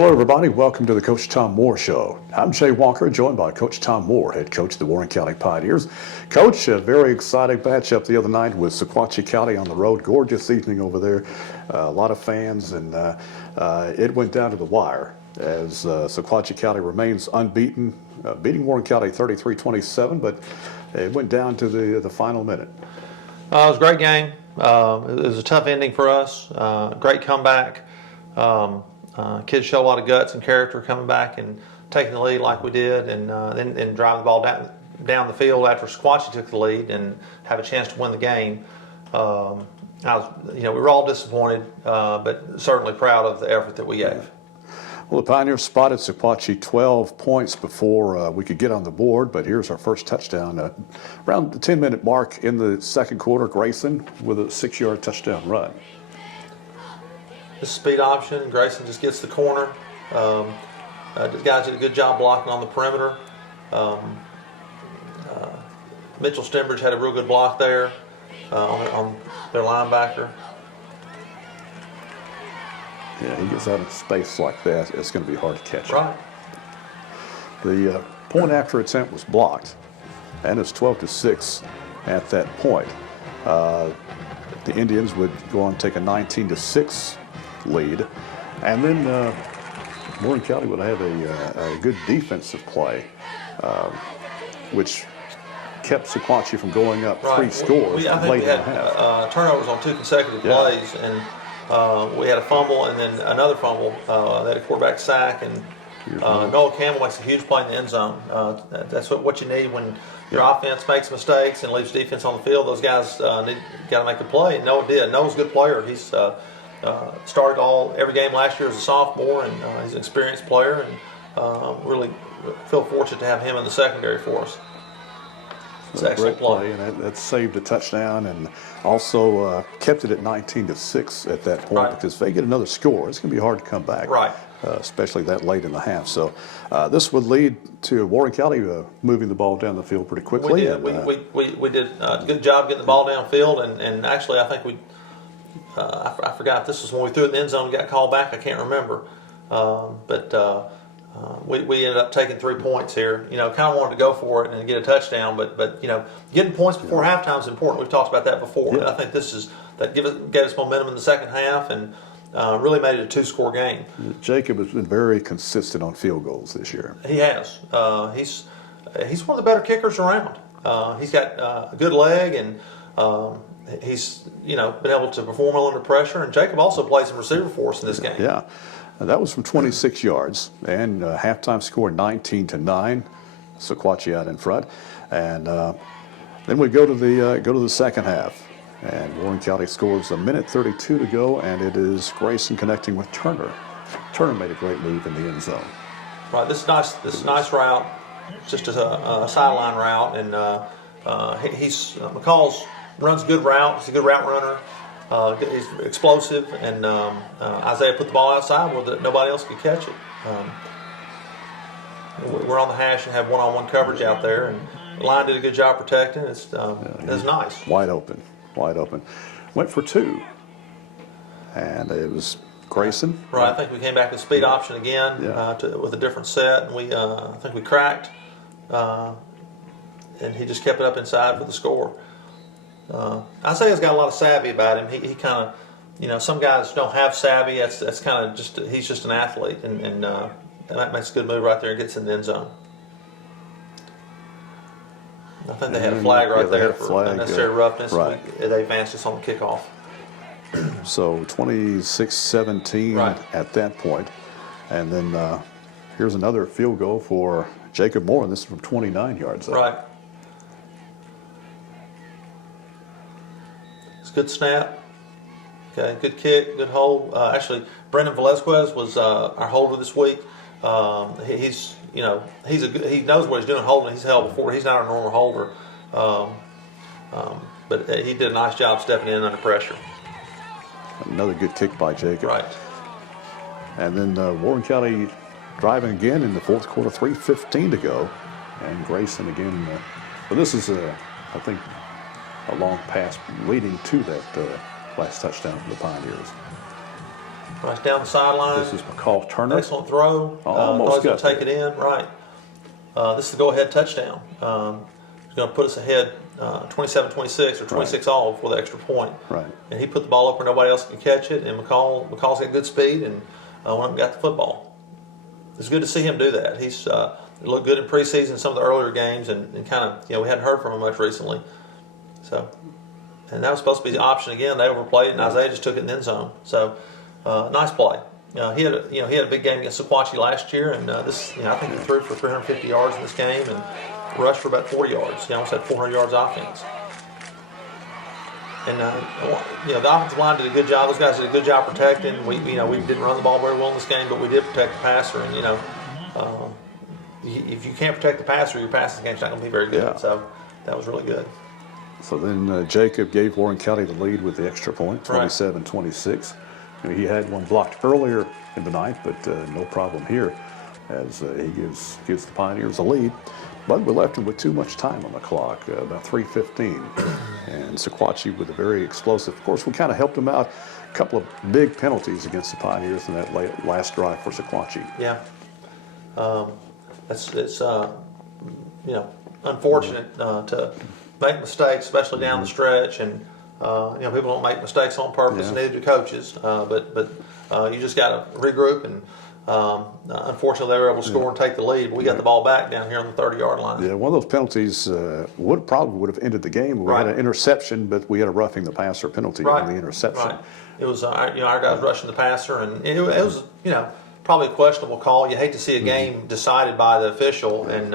Hello, everybody. Welcome to the Coach Tom Moore Show. I'm Jay Walker, joined by Coach Tom Moore, head coach of the Warren County Pioneers. Coach, a very exciting matchup the other night with Sequtchie County on the road. Gorgeous evening over there. A lot of fans, and it went down to the wire as Sequtchie County remains unbeaten, beating Warren County 33-27, but it went down to the final minute. It was a great game. It was a tough ending for us. Great comeback. Kids show a lot of guts and character coming back and taking the lead like we did, and then driving the ball down the field after Sequtchie took the lead and have a chance to win the game. We were all disappointed, but certainly proud of the effort that we gave. Well, the Pioneers spotted Sequtchie 12 points before we could get on the board, but here's our first touchdown. Around the 10-minute mark in the second quarter, Grayson with a 6-yard touchdown run. The speed option, Grayson just gets the corner. The guys did a good job blocking on the perimeter. Mitchell Stembridge had a real good block there on their linebacker. Yeah, he gets out of space like that, it's going to be hard to catch him. Right. The point after attempt was blocked, and it's 12-6 at that point. The Indians would go on to take a 19-6 lead, and then Warren County would have a good defensive play, which kept Sequtchie from going up three scores I think late we in had the half. turnovers on 2 consecutive plays, and we had a fumble and then another fumble. They had a quarterback sack, and Noah Campbell makes a huge play in the end zone. That's what you need when your offense makes mistakes and leaves defense on the field. Those guys got to make a play, and Noah did. Noah's a good player. He's started every game last year as a sophomore, and he's an experienced player, and really feel fortunate to have him in the secondary for us. It's an excellent play, and that saved a touchdown, and also kept it at 19-6 at that point, because if they get another score, it's going to be hard to come back, especially that late in the half. So this would lead to Warren County moving the ball down the field pretty quickly. We did. We did a good job getting the ball downfield, and actually I think I forgot if this was when we threw it in the end zone and got called back. I can't remember, but we ended up taking 3 points here. Kind of wanted to go for it and get a touchdown, but getting points before halftime is important. We've talked about that before. Yeah. I think that gave us momentum in the second half, and really made it a 2-score game. Jacob has been very consistent on field goals this year. He has. He's one of the better kickers around. He's got a good leg, and he's been able to perform well under pressure. And Jacob also plays some receiver for us in this game. Yeah. That was from 26 yards, and halftime score 19-9. Sequtchie out in front, and then we go to the second half, and Warren County scores 1:32 to go, and it is Grayson connecting with Turner. Turner made a great move in the end zone. Right, this nice route, just as a sideline route, and McCall's runs a good route. He's a good route runner. He's explosive, and Isaiah put the ball outside where nobody else could catch it. We're on the hash and have one-on-one coverage out there, and the line did a good job protecting. It's nice. Wide open. Went for 2, and it was Grayson. Right, I think we came back to speed option again with a different set, and I think we cracked, and he just kept it up inside for the score. Isaiah's got a lot of savvy about him. He kind of, some guys don't have savvy. That's kind of he's just an athlete, and that makes a good move right there and gets in the end zone. I think they had a flag right there for unnecessary roughness. Right. They advanced us on the kickoff. So 26-17 at that point, and then here's another field goal for Jacob Moore, and this is from 29 yards out. Right. Good snap, okay, good kick, good hold. Actually, Brendan Velazquez was our holder this week. He knows what he's doing holding. He's held before. He's not our normal holder, but he did a nice job stepping in under pressure. Another good kick by Jacob. Right. And then Warren County driving again in the fourth quarter, 3:15 to go, and Grayson again. But this is I think a long pass leading to that last touchdown for the Pioneers. Right down the sideline. This is McCall Turner. Excellent throw. Almost Thought he was going got to take it in. Right. This is the go-ahead touchdown. He's going to put us ahead 27-26 or 26 all for the extra point. Right. And he put the ball up where nobody else could catch it. And McCall's got good speed and went up and got the football. It's good to see him do that. He's looked good in preseason, some of the earlier games, and kind of, we hadn't heard from him much recently. So, and that was supposed to be the option again. They overplayed it, and Isaiah just took it in the end zone. So, nice play. He had a big game against Sequtchie last year, and this, I think he threw for 350 yards in this game and rushed for about 40 yards. He almost had 400 yards offense. And the offensive line did a good job. Those guys did a good job protecting. We didn't run the ball very well in this game, but we did protect the passer. And if you can't protect the passer, your passing game's not going to be very good. Yeah. So that was really good. So then Jacob gave Warren County the lead with the extra point, 27-26. He had one blocked earlier in the night, but no problem here as he gives the Pioneers a lead. But we left him with too much time on the clock, about 3:15. And Sequtchie with a very explosive. Of course, we kind of helped him out. A couple of big penalties against the Pioneers in that last drive for Sequtchie. Yeah. It's unfortunate to make mistakes, especially down the stretch, and people don't make mistakes on purpose, and neither do coaches. But you just got to regroup, and unfortunately they were able to score and take the lead. But we got the ball back down here on the 30-yard line. Yeah, one of those penalties probably would have ended the game. We had an interception, but we had a roughing the passer penalty on the interception. Right. It was our guys rushing the passer, and it was probably a questionable call. You hate to see a game decided by the official, and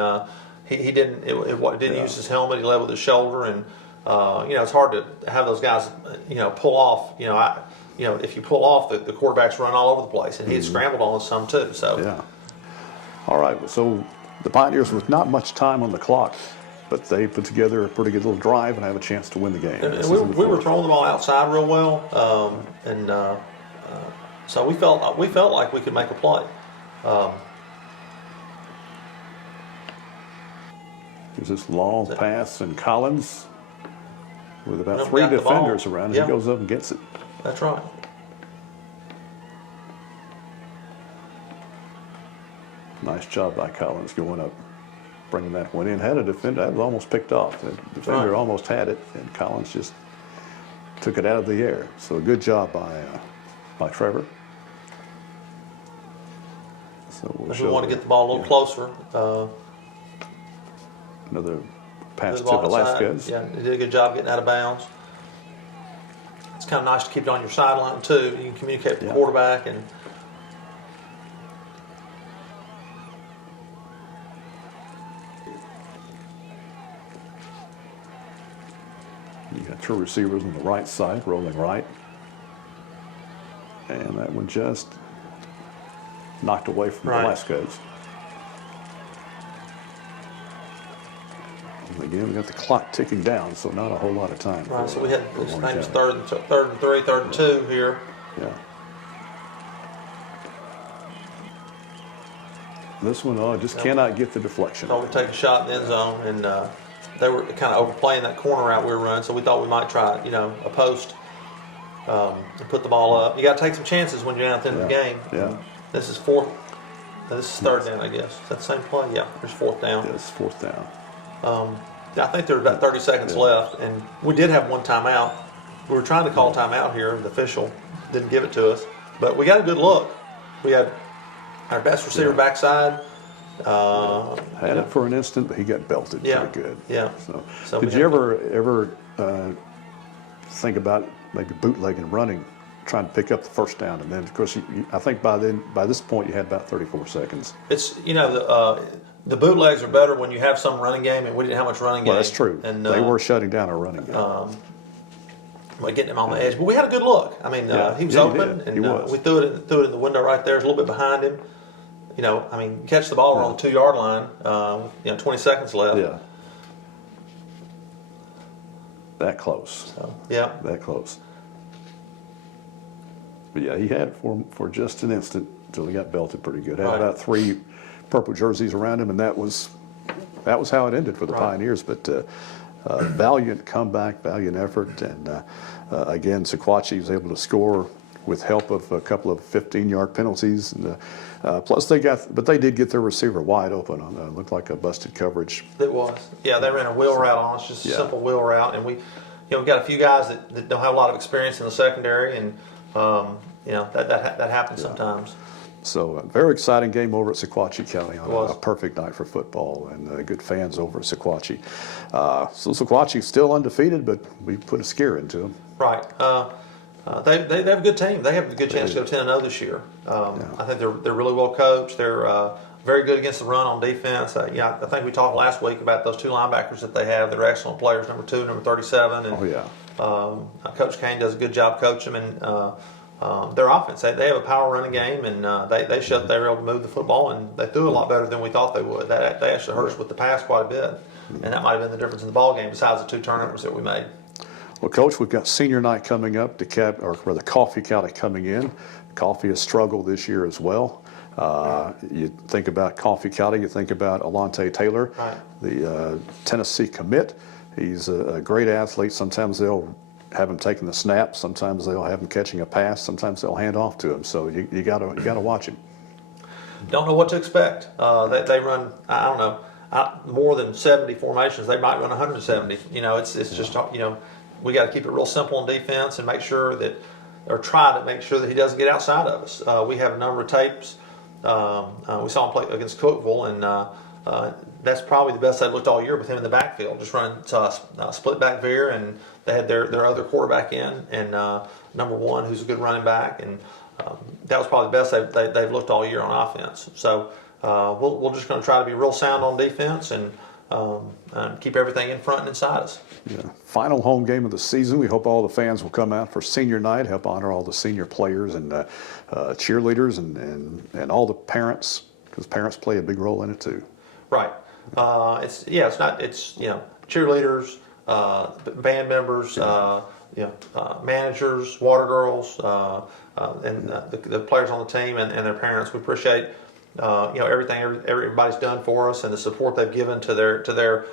he didn't use his helmet. He led with his shoulder, and it's hard to have those guys pull off. If you pull off, the quarterbacks run all over the place, and he had scrambled on us some too. So yeah. All right. So the Pioneers with not much time on the clock, but they put together a pretty good little drive and have a chance to win the game. And we were throwing the ball outside real well, so we felt like we could make a play. There's this long pass, and Collins with about We 3 got the ball. defenders around him. Yeah. He goes up and gets it. That's right. Nice job by Collins going up, bringing that one in. Had a defender, that was almost picked off. The defender almost had it, and Collins just took it out of the air. So a good job by Trevor. So We want to get the ball a little closer. Another pass to the ball Velasquez. inside. Yeah, he did a good job getting out of bounds. It's kind of nice to keep it on your sideline too. You can communicate with the quarterback, and You got 2 receivers on the right side, rolling right. And that one just knocked away from Velasquez. And again, we got the clock ticking down, so not a whole lot of time. Right, so we had for this Warren thing was County. third and 3, 3rd and 2 here. Yeah. This one, just cannot get the deflection. Thought we'd take a shot in the end zone, and they were kind of overplaying that corner route we were running, so we thought we might try, a post and put the ball up. You got to take some chances when you're down at the end of the game. Yeah. This is 4th. This is 3rd down, I guess. Is that the same play? Yeah. There's 4th down. Yes, 4th down. I think there was about 30 seconds left, and we did have one timeout. We were trying to call timeout here. The official didn't give it to us, but we got a good look. We had our best receiver backside. Had it for an instant, but he got belted pretty good. Yeah. So did you ever think about maybe bootlegging, running, trying to pick up the first down, and then of course I think by this point you had about 34 seconds. It's the bootlegs are better when you have some running game, and we didn't have much running game. Well, that's true. And they were shutting down our running game. By getting him on the edge, but we had a good look. I mean, he was open, and we threw it in the window right there. It's a little bit behind him. Catch the ball on the 2-yard line. 20 seconds left. Yeah. That close. So, That close. But yeah, he had it for just an instant until he got belted pretty good. Had about 3 purple jerseys around him, and that was how it ended for the Pioneers. But valiant comeback, valiant effort, and again, Sequtchie was able to score with help of a couple of 15-yard penalties. And, plus they did get their receiver wide open. Looked like a busted coverage. It was. Yeah, they ran a wheel route on us, just a simple wheel route, and we've got a few guys that don't have a lot of experience in the secondary, and that happens sometimes. So a very exciting game over at Sequtchie County on was a perfect night for football, and good fans over at Sequtchie. So Sequatchie's still undefeated, but we put a scare into them. Right. They have a good team. They have a good chance to go 10-0 this year. I think they're really well coached. They're very good against the run on defense. I think we talked last week about those two linebackers that they have. They're excellent players, number 2, number 37. And, Coach Kane does a good job coaching them. And their offense, they have a power running game, and they were able to move the football, and they threw a lot better than we thought they would. They actually hurt us with the pass quite a bit, and that might have been the difference in the ball game besides the 2 turnovers that we made. Well, Coach, we've got senior night coming up, the Coffee County coming in. Coffee has struggled this year as well. You think about Coffee County, you think about Alante Taylor, right, the Tennessee commit. He's a great athlete. Sometimes they'll have him taking the snap, sometimes they'll have him catching a pass, sometimes they'll hand off to him. So you gotta watch him. Don't know what to expect. They run, I don't know, more than 70 formations. They might run 170. It's just we got to keep it real simple on defense and make sure that, or try to make sure that he doesn't get outside of us. We have a number of tapes. We saw him play against Cookeville, and that's probably the best they've looked all year with him in the backfield, just running split back veer, and they had their other quarterback in, and number 1, who's a good running back, and that was probably the best they've looked all year on offense. So we're just going to try to be real sound on defense and keep everything in front and inside us. Yeah. Final home game of the season. We hope all the fans will come out for senior night, help honor all the senior players and cheerleaders and all the parents, because parents play a big role in it too. Right. It's cheerleaders, band members, managers, water girls, and the players on the team and their parents. We appreciate everything everybody's done for us and the support they've given to their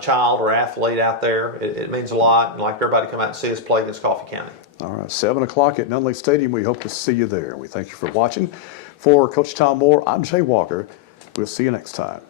child or athlete out there. It means a lot, and like everybody come out and see us play against Coffee County. All right, 7 o'clock at Nunley Stadium. We hope to see you there. We thank you for watching. For Coach Tom Moore, I'm Jay Walker. We'll see you next time.